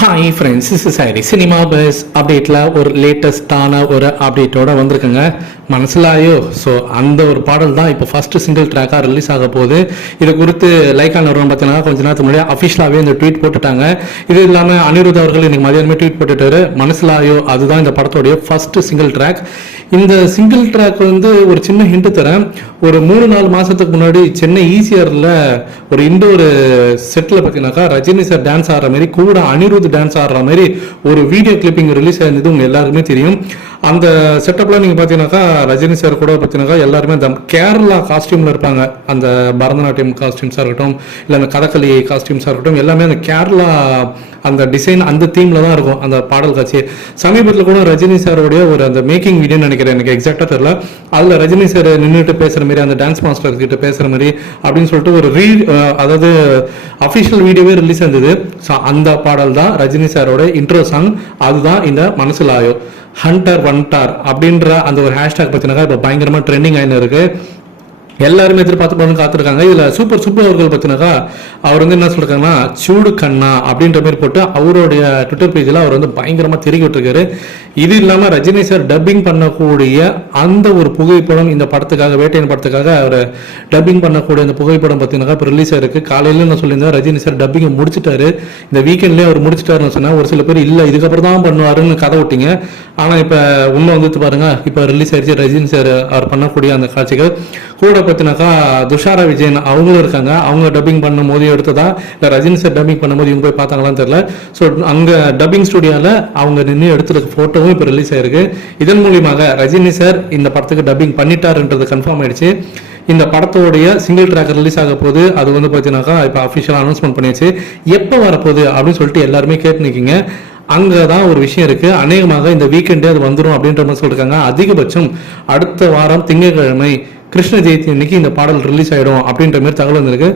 Hi friends is sorry cinema buzz அப்டேட்டில் ஒரு லேட்டஸ்டான ஒரு அப்டேட்டோட வந்திருக்குங்க. மனசிலாயோ? ஸோ அந்த ஒரு பாடல் தான் இப்போ ஃபர்ஸ்ட் சிங்கிள் ட்ராக்காக ரிலீஸ் ஆக போகுது. இது குறித்து லைக்கா நிறுவனம் பார்த்தீங்கன்னா கொஞ்ச நேரத்துக்கு முன்னாடி அஃபிஷியலாகவே இந்த ட்வீட் போட்டுட்டாங்க. இது இல்லாமல் அனிருத் அவர்கள் இன்னைக்கு மதியானமே ட்வீட் போட்டுட்டாரு. மனசிலாயோ அதுதான் இந்த படத்தோடைய ஃபர்ஸ்ட் சிங்கிள் ட்ராக் இந்த சிங்கிள் ட்ராக் வந்து ஒரு சின்ன ஹிண்ட் தரேன். ஒரு மூணு நாலு மாதத்துக்கு முன்னாடி சென்னை ஈசிஆரில் ஒரு இண்டோர் செட்டில் பார்த்தீங்கன்னாக்கா ரஜினி சார் டான்ஸ் ஆடுற மாதிரி கூட அனிருத் டான்ஸ் ஆடுற மாதிரி ஒரு வீடியோ கிளிப்பிங் ரிலீஸ் ஆயிருந்தது. உங்க எல்லாருக்குமே தெரியும். அந்த செட்டப்பில் நீங்கள் பார்த்தீங்கன்னாக்கா ரஜினி சார் கூட பார்த்தீங்கன்னாக்கா எல்லாருமே அந்த கேரளா காஸ்டியூமில் இருப்பாங்க. அந்த பரதநாட்டியம் காஸ்டியூம்ஸாக இருக்கட்டும் இல்லை அந்த கதகளி காஸ்டியூம்ஸாக இருக்கட்டும் எல்லாமே அந்த கேரளா அந்த டிசைன் அந்த தீமில் தான் இருக்கும் அந்த பாடல் காட்சி. சமீபத்தில் கூட ரஜினி சாரோடைய ஒரு அந்த மேக்கிங் வீடியோன்னு நினைக்கிறேன் எனக்கு எக்ஸாக்டாக தெரியல. அதில் ரஜினி சார் நின்றுட்டு பேசுகிற மாதிரி அந்த டான்ஸ் மாஸ்டர் கிட்ட பேசுகிற மாதிரி அப்படின்னு சொல்லிட்டு ஒரு ரீ அதாவது அஃபிஷியல் வீடியோவே ரிலீஸ் ஆகுது ஸோ அந்த பாடல் தான் ரஜினி சாரோட இன்ட்ரோ சாங் அதுதான் இந்த மனசில் ஆயோ ஹண்டர் ஒன்டார் அப்படின்ற அந்த ஒரு ஹேஷ்டாக் பார்த்தீங்கன்னா இப்போ பயங்கரமாக ட்ரெண்டிங் ஆயின்னு இருக்கு. எல்லாருமே எதிர்பார்த்து காத்திருக்காங்க. இதுல சூப்பர் சூப்பர் அவர்கள் பார்த்தீங்கன்னாக்கா அவர் வந்து என்ன சொல்றாங்கன்னா சூடு கண்ணா அப்படின்ற மாதிரி போட்டு அவருடைய ட்விட்டர் பேஜில் அவர் வந்து பயங்கரமா திருகி விட்டுருக்காரு. இது இல்லாம ரஜினி சார் டப்பிங் பண்ணக்கூடிய அந்த ஒரு புகைப்படம் இந்த படத்துக்காக வேட்டையின் படத்துக்காக அவர் டப்பிங் பண்ணக்கூடிய அந்த புகைப்படம் பார்த்தீங்கன்னா இப்போ ரிலீஸ் ஆயிருக்கு. காலையில நான் சொல்லியிருந்தேன் ரஜினி சார் டப்பிங்கை முடிச்சிட்டாரு. இந்த வீக்கெண்ட்லேயே அவர் முடிச்சிட்டாருன்னு சொன்னா ஒரு சில பேர் இல்லை இதுக்கப்புறம் தான் பண்ணுவாருன்னு கதை விட்டீங்க. ஆனா இப்போ இன்னும் வந்துட்டு பாருங்க இப்போ ரிலீஸ் ஆயிடுச்சு ரஜினி சார் அவர் பண்ணக்கூடிய அந்த காட்சிகள். கூட பார்த்தினாக்கா துஷாரா விஜயன் அவங்களும் இருக்காங்க. அவங்க டப்பிங் பண்ணும் போது எடுத்ததா இல்லை ரஜினி சார் டப்பிங் பண்ணும்போது இவங்க போய் பார்த்தாங்களான்னு தெரியல. ஸோ அங்கே டப்பிங் ஸ்டுடியோவில் அவங்க நின்று எடுத்துருக்க ஃபோட்டோவும் இப்போ ரிலீஸ் ஆயிருக்கு. இதன் மூலியமாக ரஜினி சார் இந்த படத்துக்கு டப்பிங் பண்ணிட்டாருன்றது கன்ஃபார்ம் ஆயிடுச்சு. இந்த படத்தோடைய சிங்கிள் ட்ராக் ரிலீஸ் ஆக போது அது வந்து பார்த்தீங்கன்னாக்கா இப்போ அஃபிஷியலாக அனௌன்ஸ்மெண்ட் பண்ணியாச்சு. எப்போ வரப்போகுது அப்படின்னு சொல்லிட்டு எல்லாருமே கேட்டு நிற்கிங்க அங்கே தான் ஒரு விஷயம் இருக்குது அநேகமாக இந்த வீக்கெண்டே அது வந்துடும் அப்படின்ற மாதிரி சொல்லியிருக்காங்க அதிகபட்சம் அடுத்த வாரம் திங்கட்கிழமை கிருஷ்ண ஜெயந்தி அன்னைக்கு இந்த பாடல் ரிலீஸ் ஆகிடும் அப்படின்ற மாதிரி தகவல் வந்திருக்கு.